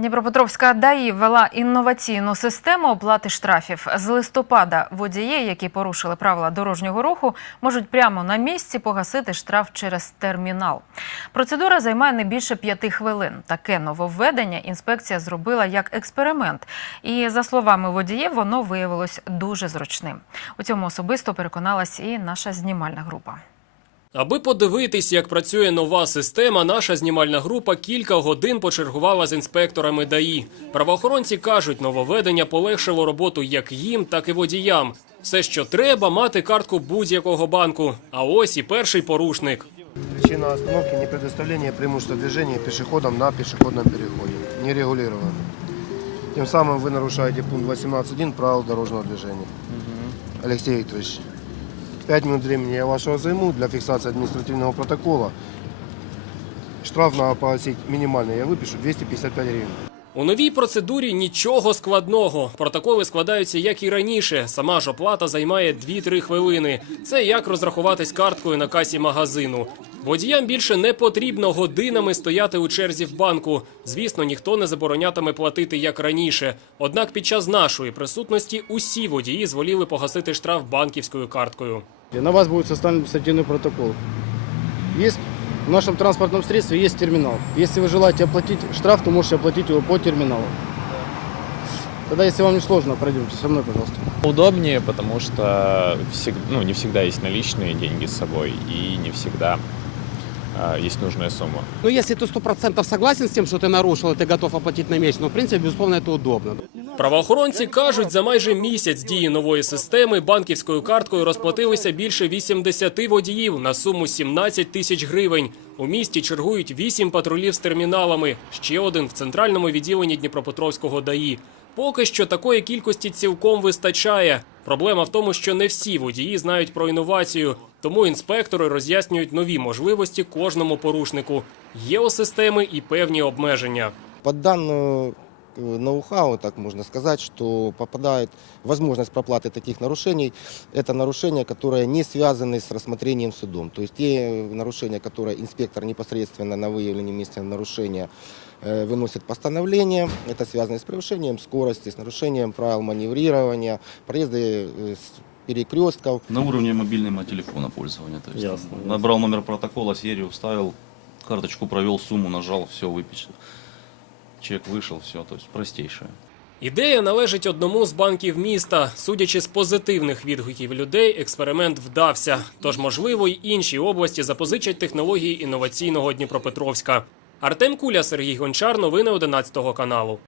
Дніпропетровська ДАІ ввела інноваційну систему оплати штрафів. З листопада водії, які порушили правила дорожнього руху, можуть прямо на місці погасити штраф через термінал. Процедура займає не більше п'яти хвилин. Таке нововведення інспекція зробила як експеримент. І, за словами водіїв, воно виявилось дуже зручним. У цьому особисто переконалась і наша знімальна група. Аби подивитись, як працює нова система, наша знімальна група кілька годин почергувала з інспекторами ДАІ. Правоохоронці кажуть, нововведення полегшило роботу як їм, так і водіям. Все, що треба, мати картку будь-якого банку. А ось і перший порушник. Причина остановки – не предоставление преимущества движения пешеходам на пешеходном переходе. Не регулировано. Тем самым вы нарушаете пункт 18.1 правил дорожного движения. Алексей Викторович, 5 минут времени я вашего займу для фиксации административного протокола. Штраф надо погасить минимальный, я выпишу 255 гривен. У новій процедурі нічого складного. Протоколи складаються як і раніше. Сама ж оплата займає 2-3 хвилини. Це як розрахуватись карткою на касі магазину. Водіям більше не потрібно годинами стояти у черзі в банку. Звісно, ніхто не заборонятиме платити як раніше. Однак під час нашої присутності усі водії зволіли погасити штраф банківською карткою. И На вас будет составлен административный протокол. Есть в нашем транспортном средстве есть терминал. Если вы желаете оплатить штраф, то можете оплатить его по терминалу. Тогда, если вам не сложно, пройдемте со мной, пожалуйста. Удобнее, потому что всег- ну, не всегда есть наличные деньги с собой и не всегда а, есть нужная сумма. Ну, если ты сто процентов согласен с тем, что ты нарушил, и ты готов оплатить на месяц, ну, в принципе, безусловно, это удобно. Правоохоронці кажуть, за майже місяць дії нової системи банківською карткою розплатилися більше 80 водіїв на суму 17 тисяч гривень. У місті чергують 8 патрулів з терміналами, ще один в центральному відділенні Дніпропетровського ДАІ. Поки що такої кількості цілком вистачає. Проблема в тому, що не всі водії знають про інновацію, тому інспектори роз'яснюють нові можливості кожному порушнику. Є у системи і певні обмеження. Под данную э, ноу-хау, так можно сказать, что попадает возможность проплаты таких нарушений. Это нарушения, которые не связаны с рассмотрением судом. То есть те э, нарушения, которые инспектор непосредственно на выявленном месте нарушения э, выносит постановление, это связано с превышением скорости, с нарушением правил маневрирования, проезды э, с перекрестков. На уровне мобильного телефона пользования. То есть набрал номер протокола, серию вставил, карточку провел, сумму нажал, все, выпечатал. Чек вышел, все, то есть простейшее. Ідея належить одному з банків міста. Судячи з позитивних відгуків людей, експеримент вдався. Тож, можливо, й інші області запозичать технології інноваційного Дніпропетровська. Артем Куля, Сергій Гончар. Новини 11 каналу.